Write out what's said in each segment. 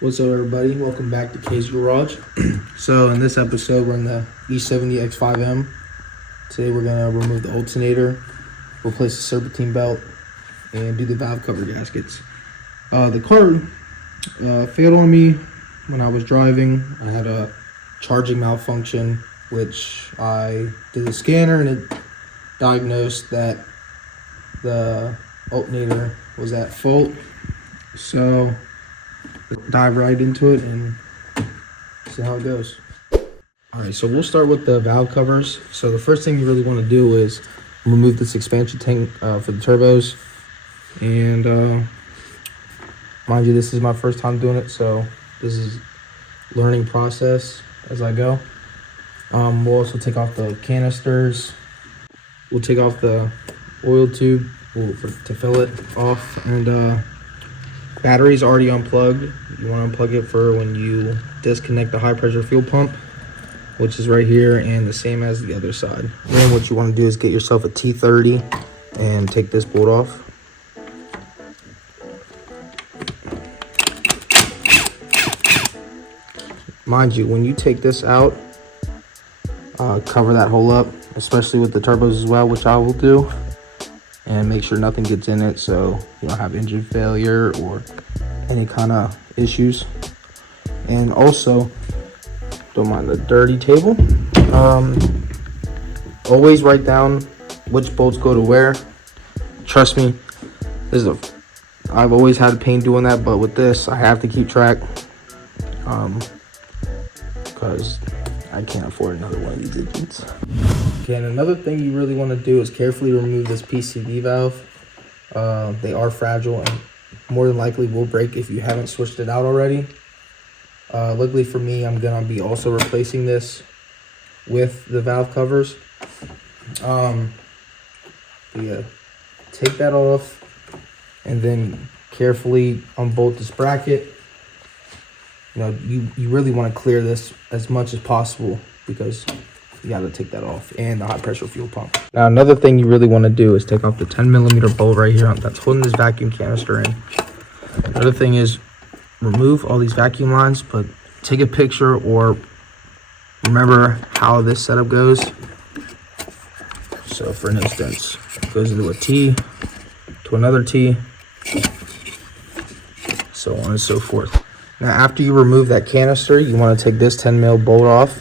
What's up, everybody? Welcome back to K's Garage. So in this episode, we're in the E70 X5M. Today we're gonna remove the alternator, replace the serpentine belt, and do the valve cover gaskets. The car failed on me when I was driving. I had a charging malfunction, which I did the scanner and it diagnosed that the alternator was at fault. So dive right into it and see how it goes. All right, so we'll start with the valve covers. So the first thing you really want to do is remove this expansion tank for the turbos. And mind you, this is my first time doing it, so this is learning process as I go. We'll also take off the canisters. We'll take off the oil tube to fill it off, and battery's already unplugged. You want to unplug it for when you disconnect the high pressure fuel pump, which is right here, and the same as the other side. Then what you want to do is get yourself a T30 and take this bolt off. Mind you, when you take this out, cover that hole up, especially with the turbos as well, which I will do, and make sure nothing gets in it so you don't have engine failure or any kind of issues. And also, don't mind the dirty table. Always write down which bolts go to where. Trust me, I've always had a pain doing that, but with this I have to keep track because I can't afford another one of these engines. Okay, and another thing you really want to do is carefully remove this PCV valve. They are fragile and more than likely will break if you haven't switched it out already. Luckily for me, I'm gonna be also replacing this with the valve covers. But yeah, take that off and then carefully unbolt this bracket. You know, you really want to clear this as much as possible because you got to take that off, and the high pressure fuel pump. Now another thing you really want to do is take off the 10mm bolt right here that's holding this vacuum canister in. Another thing is remove all these vacuum lines, but take a picture or remember how this setup goes. So for instance, it goes into a T, to another T, so on and so forth. Now after you remove that canister, you want to take this 10mm bolt off,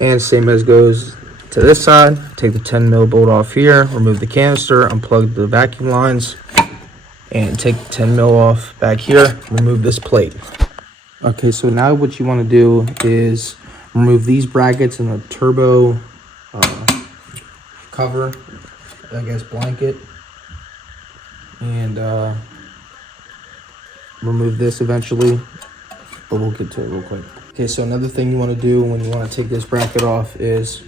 and same as goes to this side, take the 10mm bolt off here, remove the canister, unplug the vacuum lines, and take the 10mm off back here, remove this plate. Okay, so now what you want to do is remove these brackets and the turbo cover, I guess blanket, and remove this eventually, but we'll get to it real quick. Okay, so another thing you want to do when you want to take this bracket off is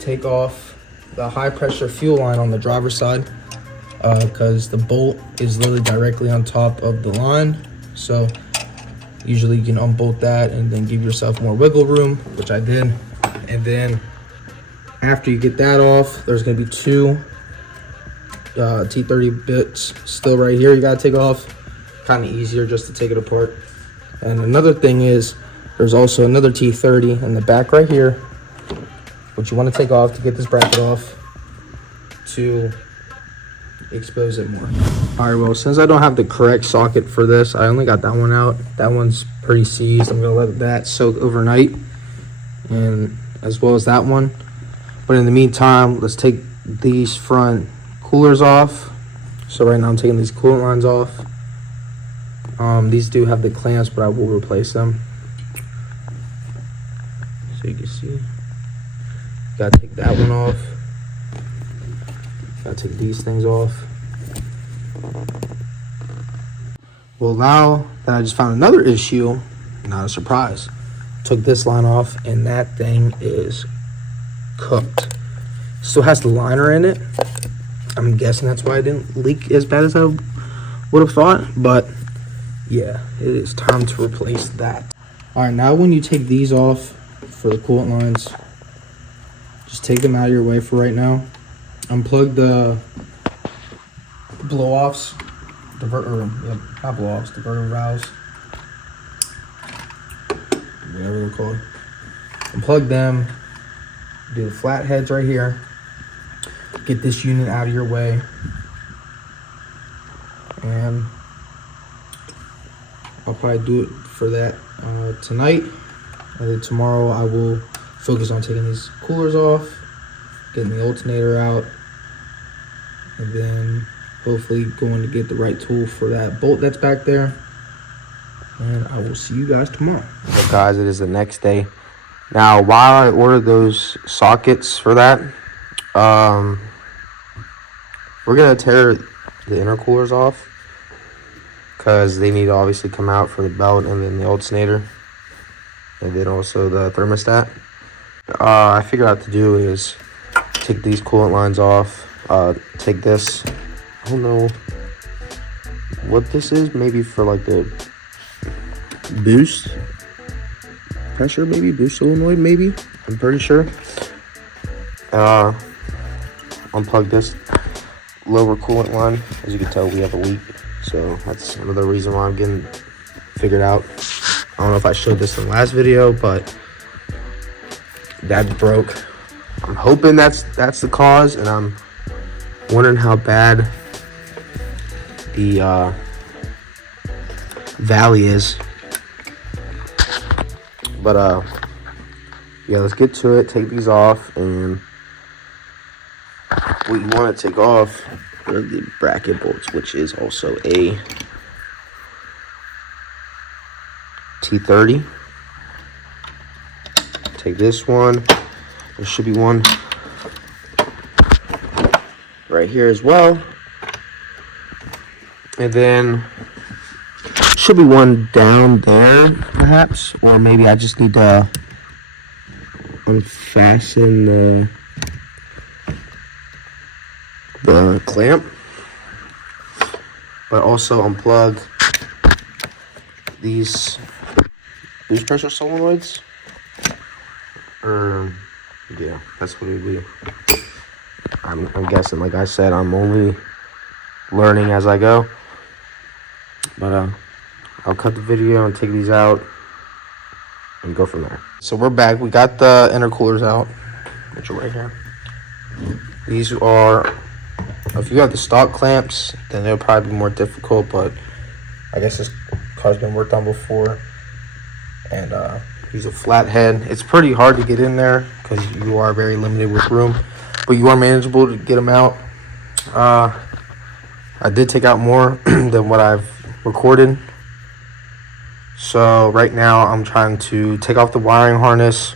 take off the high pressure fuel line on the driver's side, because the bolt is literally directly on top of the line. So usually you can unbolt that and then give yourself more wiggle room, which I did. And then after you get that off, there's going to be two T30 bits still right here you got to take off. Kind of easier just to take it apart. And another thing is there's also another T30 in the back right here, which you want to take off to get this bracket off to expose it more. All right, well, since I don't have the correct socket for this, I only got that one out. That one's pretty seized. I'm gonna let that soak overnight, and as well as that one. But in the meantime, let's take these front coolers off. So right now I'm taking these coolant lines off. These do have the clamps, but I will replace them. So you can see, gotta take that one off. Gotta take these things off. Well, now that I just found another issue, not a surprise. Took this line off, and that thing is cooked. Still has the liner in it. I'm guessing that's why it didn't leak as bad as I would have thought, but yeah, it is time to replace that. All right, now when you take these off for the coolant lines, just take them out of your way for right now. Unplug the blow-offs, not blow-offs, diverter valves. whatever they're called. Unplug them. Do the flat heads right here. Get this unit out of your way. And I'll probably do it for that tonight. And then tomorrow I will focus on taking these coolers off, getting the alternator out, and then hopefully going to get the right tool for that bolt that's back there. And I will see you guys tomorrow. So guys, it is the next day. Now, while I ordered those sockets for that, we're gonna tear the intercoolers off because they need to obviously come out for the belt and then the alternator and then also the thermostat. I figured out to do is take these coolant lines off, take this, I don't know what this is, maybe for like the boost pressure, maybe boost solenoid, maybe, I'm pretty sure. Unplug this lower coolant line. As you can tell, we have a leak, so that's another reason why I'm getting figured out. I don't know if I showed this in the last video, but that broke. I'm hoping that's the cause, and I'm wondering how bad the valley is. But yeah, let's get to it. Take these off, and what you want to take off are the bracket bolts, which is also a T30. Take this one. There should be one right here as well, and then should be one down there perhaps, or maybe I just need to unfasten the clamp, but also unplug these boost pressure solenoids. Yeah, that's what it would be. I'm guessing, like I said, I'm only learning as I go, but I'll cut the video and take these out and go from there. So we're back. We got the intercoolers out, which are right here. These are, if you have the stock clamps, then it'll probably be more difficult, but I guess this car's been worked on before. And use a flat head. It's pretty hard to get in there because you are very limited with room, but you are manageable to get them out. I did take out more than what I've recorded. So right now I'm trying to take off the wiring harness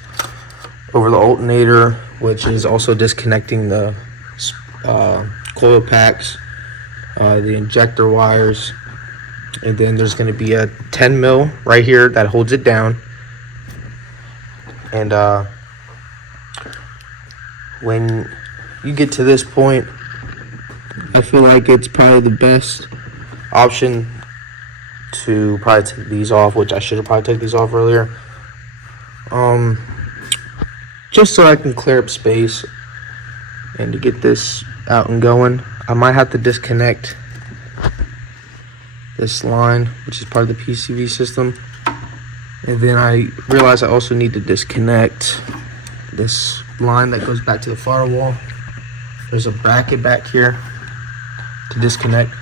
over the alternator, which is also disconnecting the coil packs, the injector wires, and then there's going to be a 10 mil right here that holds it down. And when you get to this point, I feel like it's probably the best option to probably take these off, which I should have probably taken these off earlier, just so I can clear up space and to get this out and going. I might have to disconnect this line, which is part of the PCV system, and then I realized I also need to disconnect this line that goes back to the firewall. There's a bracket back here to disconnect.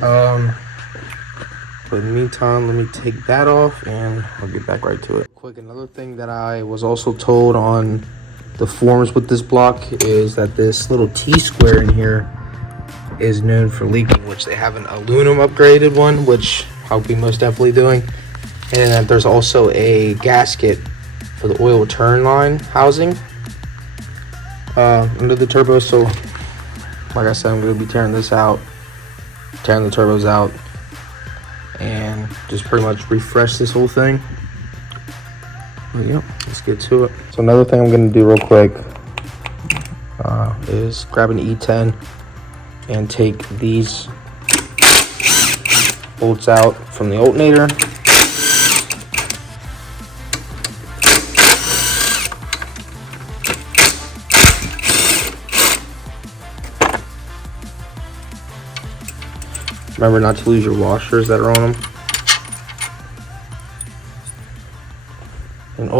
But in the meantime, let me take that off and I'll get back right to it. Quick, another thing that I was also told on the forums with this block is that this little T-square in here is known for leaking, which they have an aluminum upgraded one, which I'll be most definitely doing. And that there's also a gasket for the oil return line housing under the turbo. So like I said, I'm going to be tearing this out, tearing the turbos out, and just pretty much refresh this whole thing. But yeah, let's get to it. So another thing I'm going to do real quick is grab an E10 and take these bolts out from the alternator. Remember not to lose your washers that are on them.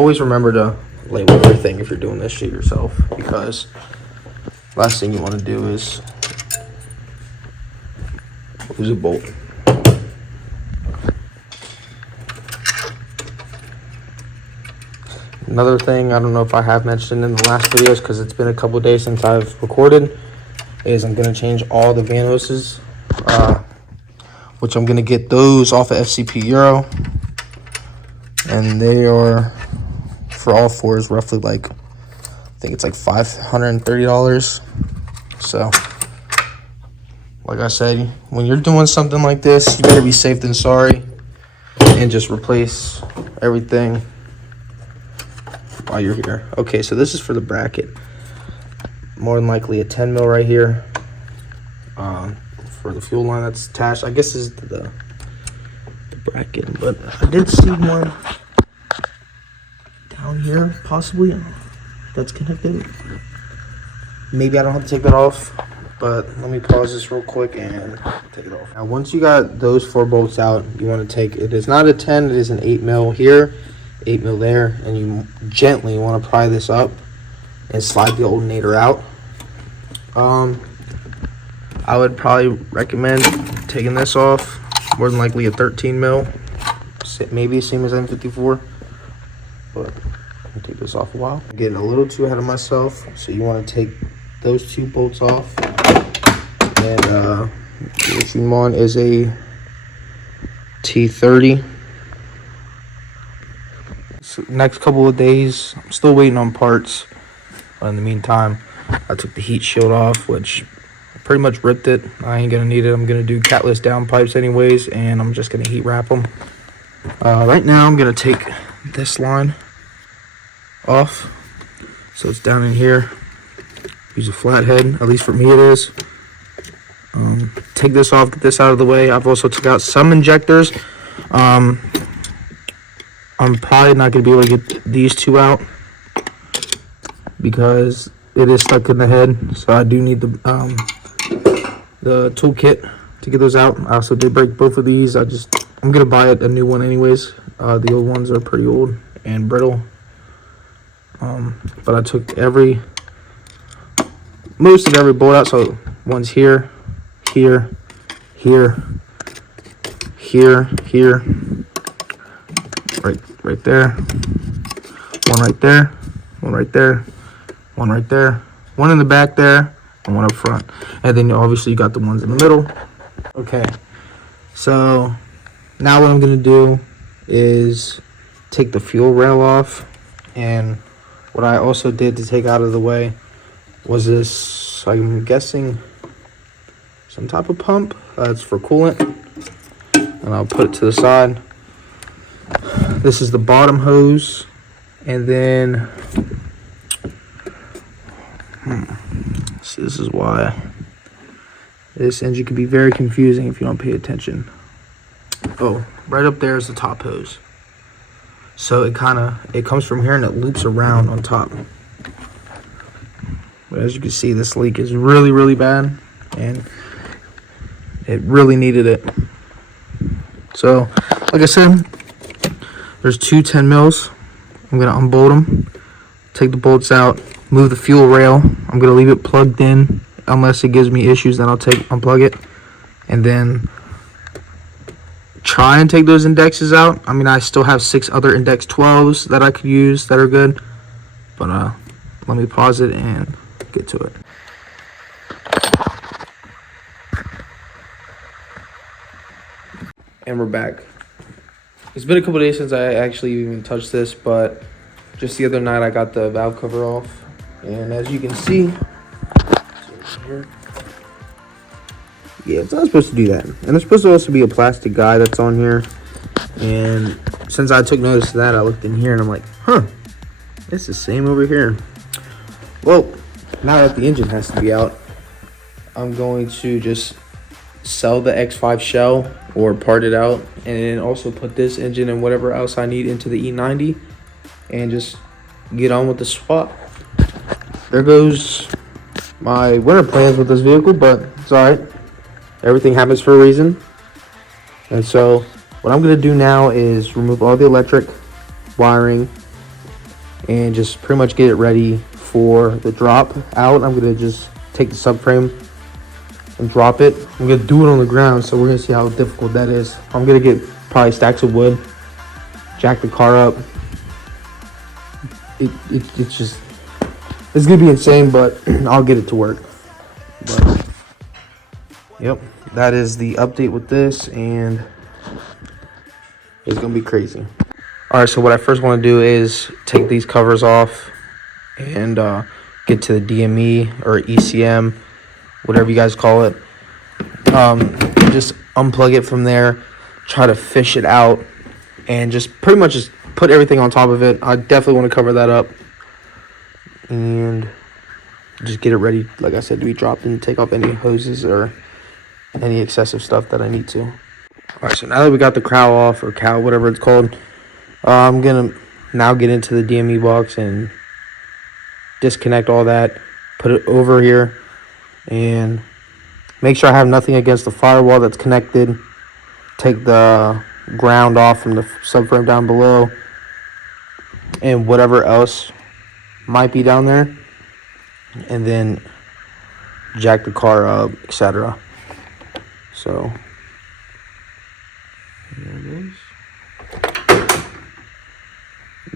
always remember to label everything if you're doing this shit yourself, because last thing you want to do is lose a bolt. Another thing, I don't know if I have mentioned in the last videos because it's been a couple days since I've recorded, is I'm going to change all the Vanoses, which I'm going to get those off of FCP Euro. And they are, for all fours, roughly like, I think it's like $530. So, like I said, when you're doing something like this, you better be safe than sorry and just replace everything while you're here. Okay, so this is for the bracket. More than likely a 10 mil right here. For the fuel line that's attached. I guess this is the bracket, but I did see one down here, possibly, that's connected. Maybe I don't have to take that off, but let me pause this real quick and take it off. Now, once you got those 4 bolts out, you want to take, it is not a 10, it is an 8 mil here, 8 mil there, and you gently want to pry this up and slide the alternator out. I would probably recommend taking this off, more than likely a 13 mil, maybe same as M54, but I'll take this off a while. I'm getting a little too ahead of myself, so you want to take those 2 bolts off, and what you want is a T30. So next couple of days, I'm still waiting on parts. In the meantime, I took the heat shield off, which pretty much ripped it. I ain't gonna need it. I'm gonna do catless downpipes anyways, and I'm just gonna heat wrap them. Right now, I'm gonna take this line off, so it's down in here. Use a flathead, at least for me it is. Take this off, get this out of the way. I've also took out some injectors. I'm probably not gonna be able to get these 2 out because it is stuck in the head, so I do need the toolkit to get those out. I also did break both of these. I'm gonna buy a new one anyways. The old ones are pretty old and brittle. But I took most of every bolt out. So one's here, here, here, here, here, right there, one right there, one right there, one right there, one in the back there, and one up front. And then obviously you got the ones in the middle. Okay, so now what I'm gonna do is take the fuel rail off, and what I also did to take out of the way was this, I'm guessing, some type of pump. It's for coolant, and I'll put it to the side. This is the bottom hose, and then see, this is why this engine can be very confusing if you don't pay attention. Oh, right up there is the top hose. So it comes from here and it loops around on top. But as you can see, this leak is really, really bad, and it really needed it. So, like I said, there's 2 10 mils. I'm gonna unbolt them, take the bolts out, move the fuel rail. I'm gonna leave it plugged in unless it gives me issues. Then I'll unplug it, and then try and take those indexes out. I mean, I still have 6 other index 12s that I could use that are good, but let me pause it and get to it. And we're back. It's been a couple days since I actually even touched this, but just the other night I got the valve cover off, and as you can see, yeah, it's not supposed to do that. And there's supposed to also be a plastic guide that's on here, and since I took notice of that, I looked in here and I'm like, huh, it's the same over here. Well, now that the engine has to be out, I'm going to just sell the X5 shell or part it out, and then also put this engine and whatever else I need into the E90 and just get on with the swap. There goes my winter plans with this vehicle, but it's all right. Everything happens for a reason. And so what I'm going to do now is remove all the electric wiring and just pretty much get it ready for the drop out. I'm gonna just take the subframe and drop it. I'm gonna do it on the ground, so we're gonna see how difficult that is. I'm gonna get probably stacks of wood, jack the car up. It's gonna be insane, but I'll get it to work. But, yep, that is the update with this, and it's gonna be crazy. All right, so what I first want to do is take these covers off and get to the DME or ECM, whatever you guys call it. Just unplug it from there, try to fish it out, and just pretty much just put everything on top of it. I definitely want to cover that up and just get it ready, like I said, to be dropped and take off any hoses or any excessive stuff that I need to. All right, so now that we got the cowl off, or cowl, whatever it's called, I'm gonna now get into the DME box and disconnect all that, put it over here, and make sure I have nothing against the firewall that's connected. Take the ground off from the subframe down below and whatever else might be down there, and then jack the car up, etc. So there it is.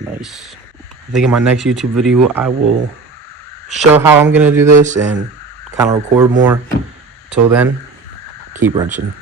Nice. I think in my next YouTube video I will show how I'm gonna do this and kind of record more. Till then, keep wrenching.